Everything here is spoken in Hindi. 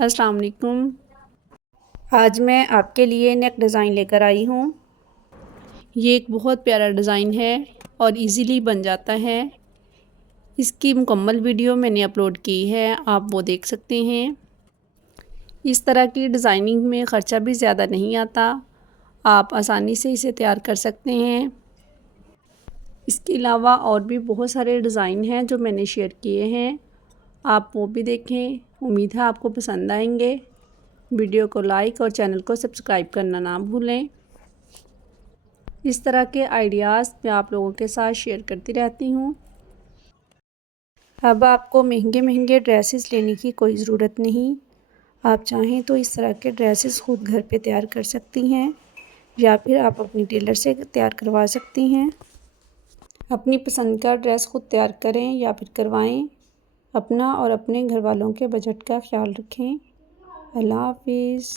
अस्सलाम वालेकुम। आज मैं आपके लिए नेक डिज़ाइन लेकर आई हूँ। ये एक बहुत प्यारा डिज़ाइन है और इजीली बन जाता है। इसकी मुकम्मल वीडियो मैंने अपलोड की है, आप वो देख सकते हैं। इस तरह की डिज़ाइनिंग में ख़र्चा भी ज़्यादा नहीं आता, आप आसानी से इसे तैयार कर सकते हैं। इसके अलावा और भी बहुत सारे डिज़ाइन हैं जो मैंने शेयर किए हैं, आप वो भी देखें। उम्मीद है आपको पसंद आएंगे। वीडियो को लाइक और चैनल को सब्सक्राइब करना ना भूलें। इस तरह के आइडियाज़ मैं आप लोगों के साथ शेयर करती रहती हूँ। अब आपको महंगे महंगे ड्रेसेस लेने की कोई ज़रूरत नहीं। आप चाहें तो इस तरह के ड्रेसेस ख़ुद घर पे तैयार कर सकती हैं या फिर आप अपनी टेलर से तैयार करवा सकती हैं। अपनी पसंद का ड्रेस ख़ुद तैयार करें या फिर करवाएं। अपना और अपने घर वालों के बजट का ख्याल रखें। अल्लाह हाफिज़।